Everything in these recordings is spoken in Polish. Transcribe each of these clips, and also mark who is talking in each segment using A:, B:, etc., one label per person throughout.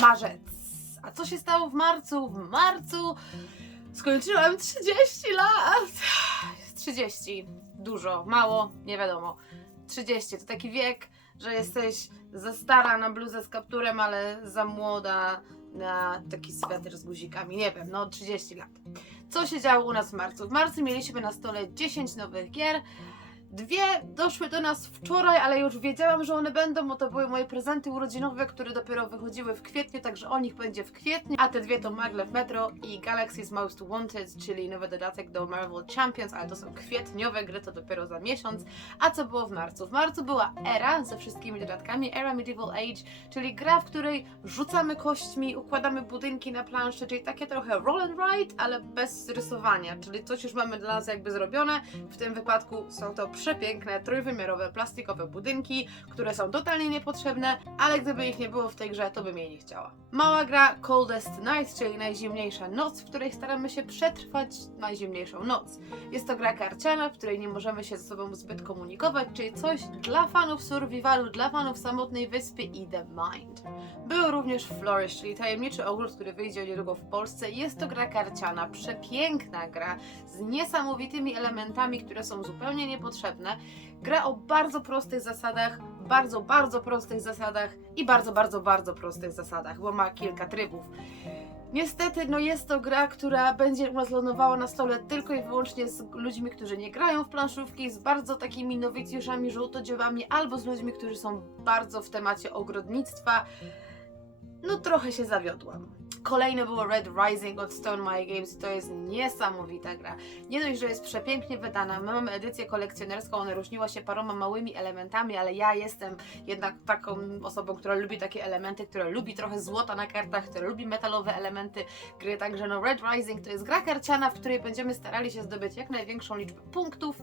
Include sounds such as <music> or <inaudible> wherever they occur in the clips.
A: marzec. A co się stało w marcu? W marcu skończyłam 30 lat. <sighs> 30. Dużo, mało, nie wiadomo. 30 to taki wiek, że jesteś za stara na bluzę z kapturem, ale za młoda na taki sweter z guzikami. Nie wiem, no 30 lat. Co się działo u nas w marcu? W marcu mieliśmy na stole 10 nowych gier. Dwie doszły do nas wczoraj, ale już wiedziałam, że one będą, bo to były moje prezenty urodzinowe, które dopiero wychodziły w kwietniu, także o nich będzie w kwietniu. A te dwie to Maglev Metro i Galaxy's Most Wanted, czyli nowy dodatek do Marvel Champions, ale to są kwietniowe gry, to dopiero za miesiąc. A co było w marcu? W marcu była Era ze wszystkimi dodatkami, Era Medieval Age, czyli gra, w której rzucamy kośćmi, układamy budynki na planszy, czyli takie trochę roll and ride, ale bez rysowania, czyli coś już mamy dla nas jakby zrobione. W tym wypadku są to przepiękne, trójwymiarowe, plastikowe budynki, które są totalnie niepotrzebne, ale gdyby ich nie było w tej grze, to bym jej nie chciała. Mała gra Coldest Night, czyli najzimniejsza noc, w której staramy się przetrwać najzimniejszą noc. Jest to gra karciana, w której nie możemy się ze sobą zbyt komunikować, czyli coś dla fanów survivalu, dla fanów samotnej wyspy i The Mind. Był również Flourish, czyli tajemniczy ogród, który wyjdzie niedługo w Polsce. Jest to gra karciana, przepiękna gra z niesamowitymi elementami, które są zupełnie niepotrzebne. Gra o bardzo prostych zasadach, bardzo, bardzo prostych zasadach i bardzo, bardzo, bardzo prostych zasadach, bo ma kilka trybów. Niestety, no jest to gra, która będzie u nas lądowała na stole tylko i wyłącznie z ludźmi, którzy nie grają w planszówki, z bardzo takimi nowicjuszami, żółtodziobami, albo z ludźmi, którzy są bardzo w temacie ogrodnictwa. No trochę się zawiodłam. Kolejne było Red Rising od Stone My Games to jest niesamowita gra. Nie dość, że jest przepięknie wydana, my mamy edycję kolekcjonerską, ona różniła się paroma małymi elementami, ale ja jestem jednak taką osobą, która lubi takie elementy, która lubi trochę złota na kartach, która lubi metalowe elementy gry, także no Red Rising to jest gra karciana, w której będziemy starali się zdobyć jak największą liczbę punktów.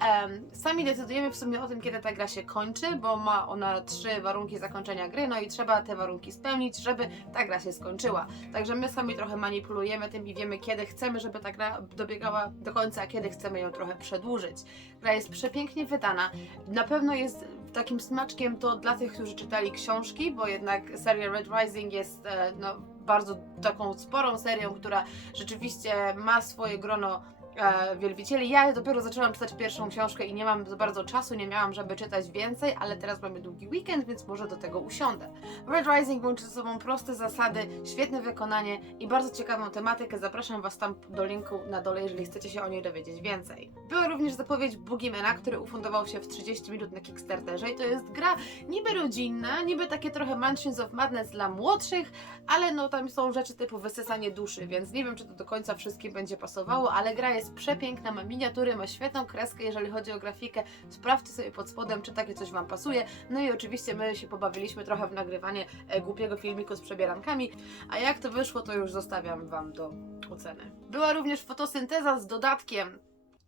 A: Em, sami decydujemy w sumie o tym, kiedy ta gra się kończy, bo ma ona trzy warunki zakończenia gry, no i trzeba te warunki spełnić, żeby ta gra się skończyła. Także my sami trochę manipulujemy tym i wiemy, kiedy chcemy, żeby ta gra dobiegała do końca, a kiedy chcemy ją trochę przedłużyć. Gra jest przepięknie wydana. Na pewno jest takim smaczkiem to dla tych, którzy czytali książki, bo jednak seria Red Rising jest e, no, bardzo taką sporą serią, która rzeczywiście ma swoje grono e, wielbicieli. Ja dopiero zaczęłam czytać pierwszą książkę i nie mam za bardzo czasu, nie miałam, żeby czytać więcej, ale teraz mamy długi weekend, więc może do tego usiądę. Red Rising łączy ze sobą proste zasady, świetne wykonanie i bardzo ciekawą tematykę. Zapraszam Was tam do linku na dole, jeżeli chcecie się o niej dowiedzieć więcej. Była również zapowiedź Boogiemana, który ufundował się w 30 minut na Kickstarterze i to jest gra niby rodzinna, niby takie trochę Mansions of Madness dla młodszych, ale no tam są rzeczy typu wysysanie duszy, więc nie wiem, czy to do końca wszystkim będzie pasowało, ale gra jest przepiękna, ma miniatury, ma świetną kreskę, jeżeli chodzi o grafikę. Sprawdźcie sobie pod spodem, czy takie coś Wam pasuje. No i oczywiście my się pobawiliśmy trochę w nagrywanie e, głupiego filmiku z przebierankami, a jak to wyszło, to już zostawiam Wam do oceny. Była również fotosynteza z dodatkiem.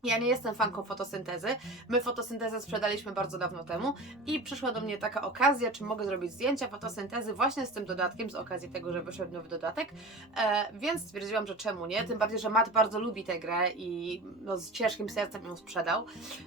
A: Ja nie jestem fanką fotosyntezy. My fotosyntezę sprzedaliśmy bardzo dawno temu i przyszła do mnie taka okazja, czy mogę zrobić zdjęcia fotosyntezy właśnie z tym dodatkiem, z okazji tego, że wyszedł nowy dodatek. E, więc stwierdziłam, że czemu nie? Tym bardziej, że Matt bardzo lubi tę grę i no, z ciężkim sercem ją sprzedał.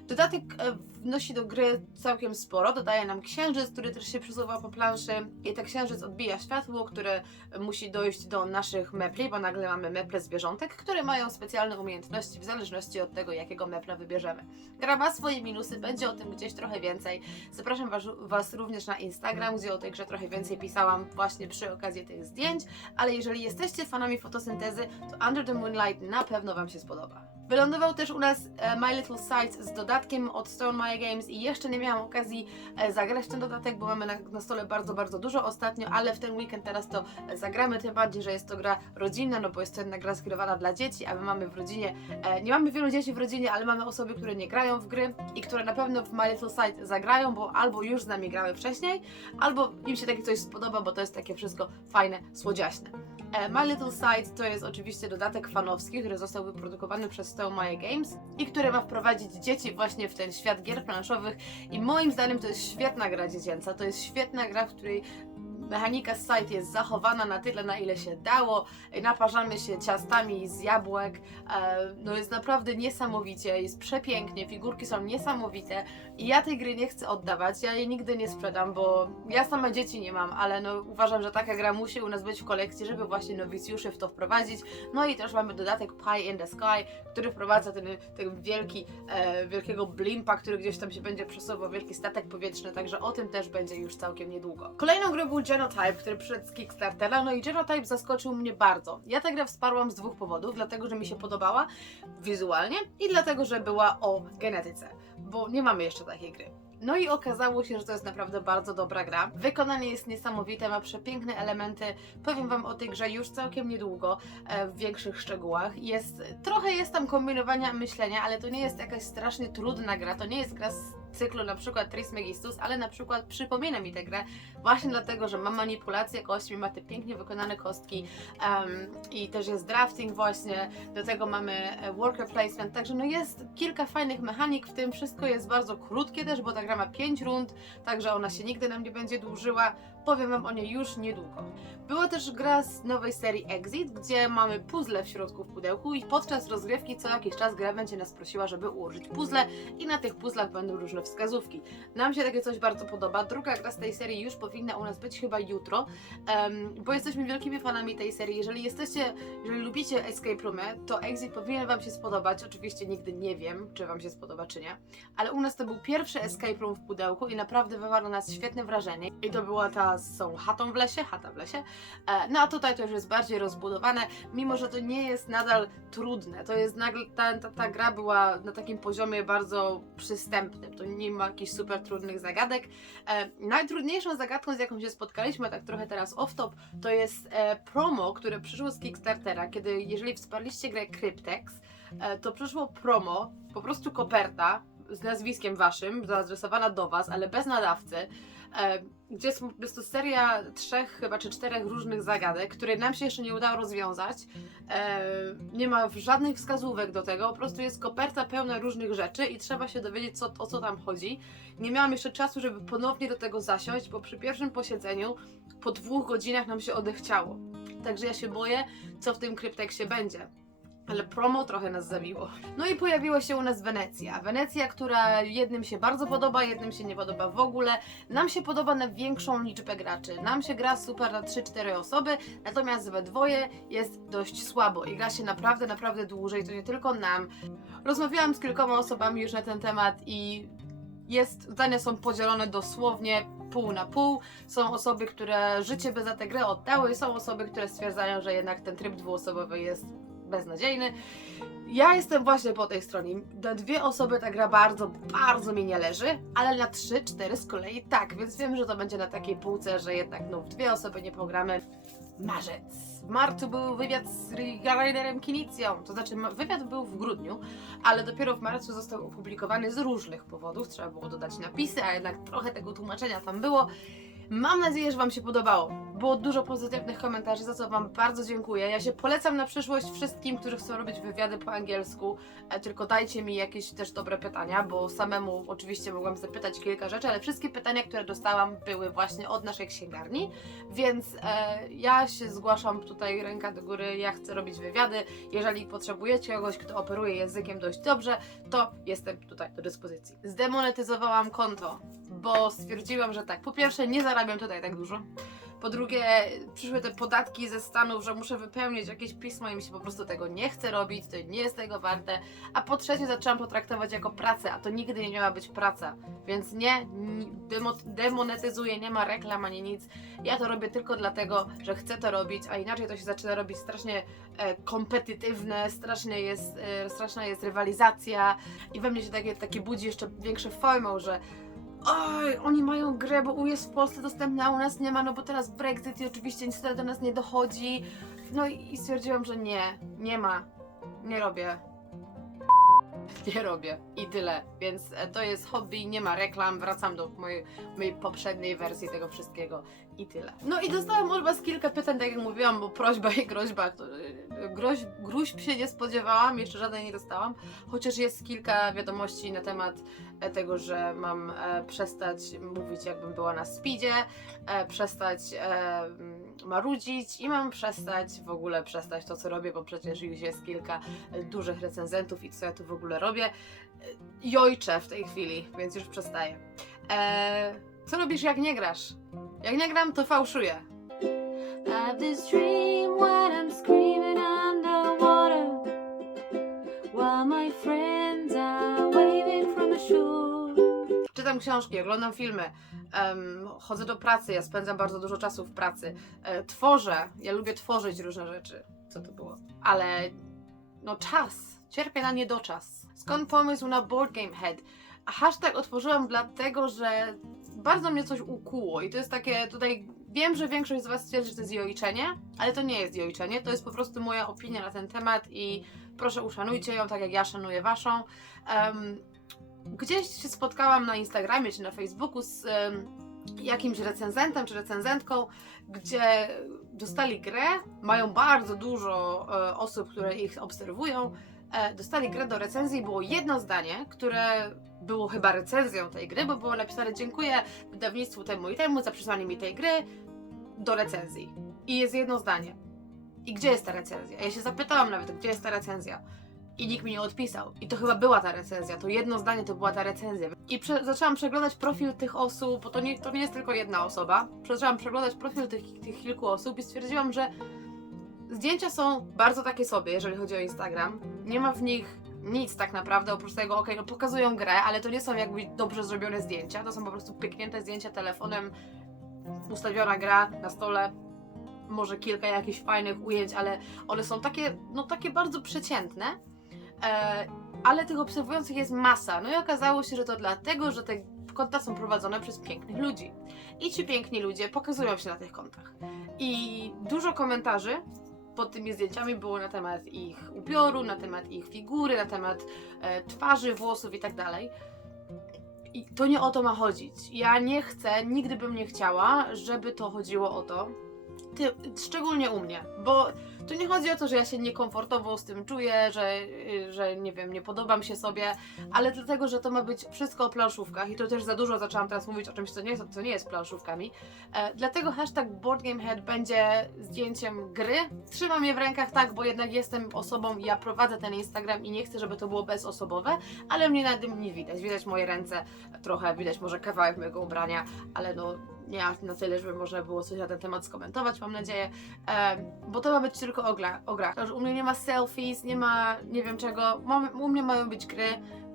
A: Dodatek e, wnosi do gry całkiem sporo. Dodaje nam księżyc, który też się przesuwa po planszy i ten księżyc odbija światło, które musi dojść do naszych mepli, bo nagle mamy meple zwierzątek, które mają specjalne umiejętności w zależności od tego, jakiego mepla wybierzemy. Gra ma swoje minusy, będzie o tym gdzieś trochę więcej. Zapraszam was, was również na Instagram, gdzie o tej grze trochę więcej pisałam właśnie przy okazji tych zdjęć, ale jeżeli jesteście fanami fotosyntezy, to Under the Moonlight na pewno Wam się spodoba. Wylądował też u nas e, My Little Sites z dodatkiem od Stone My Games i jeszcze nie miałam okazji e, zagrać ten dodatek, bo mamy na, na stole bardzo, bardzo dużo ostatnio, ale w ten weekend teraz to zagramy, tym bardziej, że jest to gra rodzinna, no bo jest to jednak gra skierowana dla dzieci, a my mamy w rodzinie, e, nie mamy wielu dzieci w rodzinie, ale mamy osoby, które nie grają w gry i które na pewno w My Little Site zagrają, bo albo już z nami grały wcześniej, albo im się takie coś spodoba, bo to jest takie wszystko fajne, słodziaśne. E, My Little Site to jest oczywiście dodatek fanowski, który został wyprodukowany przez Stone My Games i który ma wprowadzić dzieci właśnie w ten świat gier planszowych. I moim zdaniem to jest świetna gra dziecięca, to jest świetna gra, w której Mechanika z site jest zachowana na tyle, na ile się dało. Naparzamy się ciastami z jabłek. E, No jest naprawdę niesamowicie, jest przepięknie, figurki są niesamowite i ja tej gry nie chcę oddawać, ja jej nigdy nie sprzedam, bo ja sama dzieci nie mam, ale no uważam, że taka gra musi u nas być w kolekcji, żeby właśnie nowicjuszy w to wprowadzić. No i też mamy dodatek Pie in the Sky, który wprowadza ten, ten wielki, e, wielkiego blimpa, który gdzieś tam się będzie przesuwał, wielki statek powietrzny, także o tym też będzie już całkiem niedługo. Kolejną grą był Genotype, który przyszedł z Kickstartera, no i Genotype zaskoczył mnie bardzo. Ja tę grę wsparłam z dwóch powodów, dlatego, że mi się podobała wizualnie i dlatego, że była o genetyce, bo nie mamy jeszcze takiej gry. No i okazało się, że to jest naprawdę bardzo dobra gra. Wykonanie jest niesamowite, ma przepiękne elementy. Powiem Wam o tej grze już całkiem niedługo, e, w większych szczegółach. Jest, trochę jest tam kombinowania myślenia, ale to nie jest jakaś strasznie trudna gra. To nie jest gra z cyklu na przykład Trismegistus, ale na przykład przypomina mi tę grę właśnie dlatego, że ma manipulację kośćmi, ma te pięknie wykonane kostki em, i też jest drafting właśnie, do tego mamy e, worker placement, także no jest kilka fajnych mechanik, w tym wszystko jest bardzo krótkie też, bo ta gra ma 5 rund, także ona się nigdy nam nie będzie dłużyła. Powiem Wam o niej już niedługo. Była też gra z nowej serii Exit, gdzie mamy puzzle w środku w pudełku i podczas rozgrywki co jakiś czas gra będzie nas prosiła, żeby ułożyć puzzle i na tych puzzlach będą różne wskazówki. Nam się takie coś bardzo podoba. Druga gra z tej serii już powinna u nas być chyba jutro, bo jesteśmy wielkimi fanami tej serii. Jeżeli jesteście, jeżeli lubicie Escape Roomy, to Exit powinien Wam się spodobać. Oczywiście nigdy nie wiem, czy Wam się spodoba, czy nie, ale u nas to był pierwszy Escape Room w pudełku i naprawdę wywarł na nas świetne wrażenie. I to była ta tą chatą w lesie, chata w lesie. E, No a tutaj to już jest bardziej rozbudowane, mimo że to nie jest nadal trudne. To jest nagle, ta, ta, ta gra była na takim poziomie bardzo przystępnym. To nie ma jakichś super trudnych zagadek. E, najtrudniejszą zagadką, z jaką się spotkaliśmy, tak trochę teraz off-top, to jest e, promo, które przyszło z Kickstartera, kiedy jeżeli wsparliście grę Cryptex, to przyszło promo, po prostu koperta z nazwiskiem waszym, zaadresowana do was, ale bez nadawcy, gdzie jest, to seria trzech chyba czy czterech różnych zagadek, które nam się jeszcze nie udało rozwiązać. E, nie ma żadnych wskazówek do tego, po prostu jest koperta pełna różnych rzeczy i trzeba się dowiedzieć, co, o co tam chodzi. Nie miałam jeszcze czasu, żeby ponownie do tego zasiąść, bo przy pierwszym posiedzeniu po dwóch godzinach nam się odechciało. Także ja się boję, co w tym krypteksie będzie. Ale promo trochę nas zabiło. No i pojawiła się u nas Wenecja. Wenecja, która jednym się bardzo podoba, jednym się nie podoba w ogóle. Nam się podoba na większą liczbę graczy. Nam się gra super na 3-4 osoby, natomiast we dwoje jest dość słabo i gra się naprawdę, naprawdę dłużej. To nie tylko nam. Rozmawiałam z kilkoma osobami już na ten temat i jest, zdania są podzielone dosłownie pół na pół. Są osoby, które życie by za tę grę oddały, są osoby, które stwierdzają, że jednak ten tryb dwuosobowy jest beznadziejny. Ja jestem właśnie po tej stronie. Na dwie osoby ta gra bardzo, bardzo mi nie leży, ale na trzy, cztery z kolei tak, więc wiem, że to będzie na takiej półce, że jednak no, w dwie osoby nie pogramy. Marzec. W marcu był wywiad z Rainerem Kinicją, to znaczy wywiad był w grudniu, ale dopiero w marcu został opublikowany z różnych powodów. Trzeba było dodać napisy, a jednak trochę tego tłumaczenia tam było. Mam nadzieję, że Wam się podobało. Było dużo pozytywnych komentarzy, za co Wam bardzo dziękuję. Ja się polecam na przyszłość wszystkim, którzy chcą robić wywiady po angielsku. E, tylko dajcie mi jakieś też dobre pytania, bo samemu oczywiście mogłam zapytać kilka rzeczy, ale wszystkie pytania, które dostałam, były właśnie od naszej księgarni. Więc e, ja się zgłaszam tutaj ręka do góry. Ja chcę robić wywiady. Jeżeli potrzebujecie kogoś, kto operuje językiem dość dobrze, to jestem tutaj do dyspozycji. Zdemonetyzowałam konto, bo stwierdziłam, że tak, po pierwsze nie zarabiam tutaj tak dużo. Po drugie, przyszły te podatki ze Stanów, że muszę wypełnić jakieś pismo i mi się po prostu tego nie chce robić, to nie jest tego warte. A po trzecie, zaczęłam to traktować jako pracę, a to nigdy nie miała być praca. Więc nie, ni- demo, demonetyzuję, nie ma reklam ani nic. Ja to robię tylko dlatego, że chcę to robić, a inaczej to się zaczyna robić strasznie e, kompetytywne, strasznie jest, e, straszna jest rywalizacja i we mnie się takie, takie budzi jeszcze większe FOMO, że Oj, oni mają grę, bo jest w Polsce dostępna, a u nas nie ma, no bo teraz Brexit i oczywiście niestety do nas nie dochodzi. No i stwierdziłam, że nie, nie ma, nie robię. Nie robię i tyle. Więc e, to jest hobby, nie ma reklam, wracam do mojej, mojej poprzedniej wersji tego wszystkiego i tyle. No i dostałam od Was kilka pytań, tak jak mówiłam, bo prośba i groźba. to, e, Groź, gruźb się nie spodziewałam, jeszcze żadnej nie dostałam, chociaż jest kilka wiadomości na temat e, tego, że mam przestać mówić jakbym była na speedzie, przestać marudzić i mam przestać w ogóle przestać to, co robię, bo przecież już jest kilka e, dużych recenzentów i co ja tu w ogóle robię. E, Jojczę w tej chwili, więc już przestaję. E, co robisz jak nie grasz? Jak nie gram, to fałszuję.
B: My friends are waving from shore.
A: Czytam książki, oglądam filmy, em, chodzę do pracy, ja spędzam bardzo dużo czasu w pracy, e, tworzę, ja lubię tworzyć różne rzeczy. Co to było? Ale no czas, cierpię na niedoczas. Skąd pomysł na Board Game Head? Hashtag otworzyłam dlatego, że bardzo mnie coś ukuło i to jest takie tutaj. Wiem, że większość z Was twierdzi, że to jest jojczenie, ale to nie jest jojczenie, to jest po prostu moja opinia na ten temat i proszę uszanujcie ją tak jak ja szanuję Waszą. Em, gdzieś się spotkałam na Instagramie czy na Facebooku z jakimś recenzentem czy recenzentką, gdzie dostali grę, mają bardzo dużo e, osób, które ich obserwują, e, dostali grę do recenzji było jedno zdanie, które było chyba recenzją tej gry, bo było napisane dziękuję wydawnictwu temu i temu za przesłanie mi tej gry do recenzji. I jest jedno zdanie. I gdzie jest ta recenzja? Ja się zapytałam nawet, gdzie jest ta recenzja. I nikt mi nie odpisał. I to chyba była ta recenzja. To jedno zdanie to była ta recenzja. I prze- zaczęłam przeglądać profil tych osób, bo to nie, to nie jest tylko jedna osoba. Zaczęłam przeglądać profil tych, tych kilku osób i stwierdziłam, że zdjęcia są bardzo takie sobie, jeżeli chodzi o Instagram. Nie ma w nich nic tak naprawdę, oprócz tego, okej, no pokazują grę, ale to nie są jakby dobrze zrobione zdjęcia. To są po prostu pyknięte zdjęcia telefonem, ustawiona gra na stole, może kilka jakichś fajnych ujęć, ale one są takie, no takie bardzo przeciętne. E, ale tych obserwujących jest masa. No i okazało się, że to dlatego, że te konta są prowadzone przez pięknych ludzi. I ci piękni ludzie pokazują się na tych kontach. I dużo komentarzy pod tymi zdjęciami było na temat ich ubioru, na temat ich figury, na temat e, twarzy, włosów i tak dalej. I to nie o to ma chodzić. Ja nie chcę, nigdy bym nie chciała, żeby to chodziło o to. Ty, szczególnie u mnie, bo tu nie chodzi o to, że ja się niekomfortowo z tym czuję, że, y, że nie wiem, nie podobam się sobie, ale dlatego, że to ma być wszystko o planszówkach i to też za dużo zaczęłam teraz mówić o czymś, co nie, co nie jest planszówkami. E, dlatego hashtag BoardGameHead będzie zdjęciem gry. Trzymam je w rękach tak, bo jednak jestem osobą, ja prowadzę ten Instagram i nie chcę, żeby to było bezosobowe, ale mnie na tym nie widać. Widać moje ręce trochę, widać może kawałek mojego ubrania, ale no nie aż na tyle, żeby można było coś na ten temat skomentować, mam nadzieję. Bo to ma być tylko o, gra, o grach. U mnie nie ma selfies, nie ma nie wiem czego. U mnie mają być gry,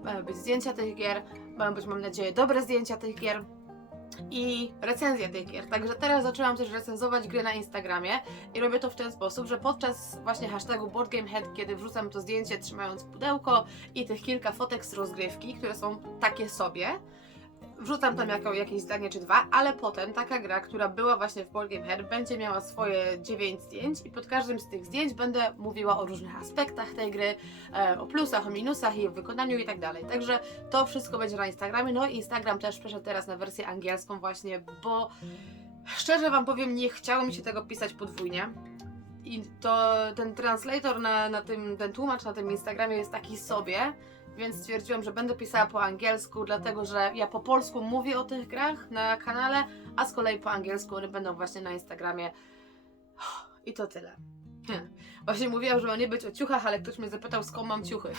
A: mają być zdjęcia tych gier, mają być, mam nadzieję, dobre zdjęcia tych gier i recenzje tych gier. Także teraz zaczęłam też recenzować gry na Instagramie i robię to w ten sposób, że podczas właśnie hashtagu BoardGameHead, kiedy wrzucam to zdjęcie trzymając pudełko i tych kilka fotek z rozgrywki, które są takie sobie, wrzucam tam jako, jakieś zdanie czy dwa, ale potem taka gra, która była właśnie w Board Game Head, będzie miała swoje 9 zdjęć i pod każdym z tych zdjęć będę mówiła o różnych aspektach tej gry, e, o plusach, o minusach i o wykonaniu i tak dalej. Także to wszystko będzie na Instagramie. No i Instagram też przeszedł teraz na wersję angielską właśnie, bo szczerze Wam powiem, nie chciało mi się tego pisać podwójnie. I to ten translator na, na tym, ten tłumacz na tym Instagramie jest taki sobie, więc stwierdziłam, że będę pisała po angielsku, dlatego że ja po polsku mówię o tych grach na kanale, a z kolei po angielsku one będą właśnie na Instagramie. I to tyle. <laughs> Właśnie mówiłam, że ma nie być o ciuchach, ale ktoś mnie zapytał, skąd mam ciuchy. <laughs>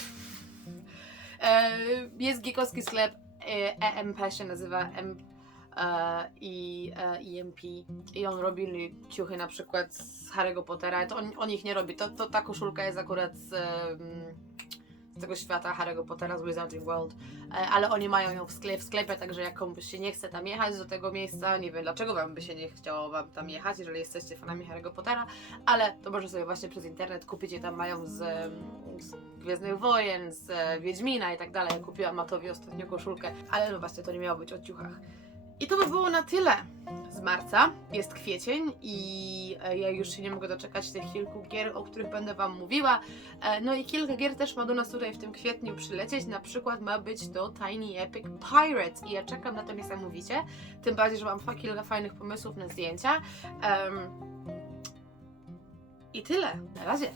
A: E, Jest geekowski sklep, e, EMP się nazywa, e, i e, EMP i on robi ciuchy na przykład z Harry'ego Pottera, to on, on ich nie robi, to, to ta koszulka jest akurat z, z tego świata Harry'ego Pottera z Wizarding World, e, ale oni mają ją w, sklep, w sklepie, także jak komuś się nie chce tam jechać do tego miejsca, nie wiem dlaczego wam by się nie chciało wam tam jechać, jeżeli jesteście fanami Harry'ego Pottera, ale to może sobie właśnie przez internet kupić je tam mają z, z Gwiezdnych Wojen, z e, Wiedźmina i tak dalej. Kupiłam Matowi ostatnio koszulkę, ale no właśnie to nie miało być o ciuchach. I to by było na tyle z marca, jest kwiecień i e, ja już się nie mogę doczekać tych kilku gier, o których będę Wam mówiła. E, No i kilka gier też ma do nas tutaj w tym kwietniu przylecieć, na przykład ma być to Tiny Epic Pirates i ja czekam na to niesamowicie, tym bardziej, że mam kilka fajnych pomysłów na zdjęcia. Em, I tyle, na razie.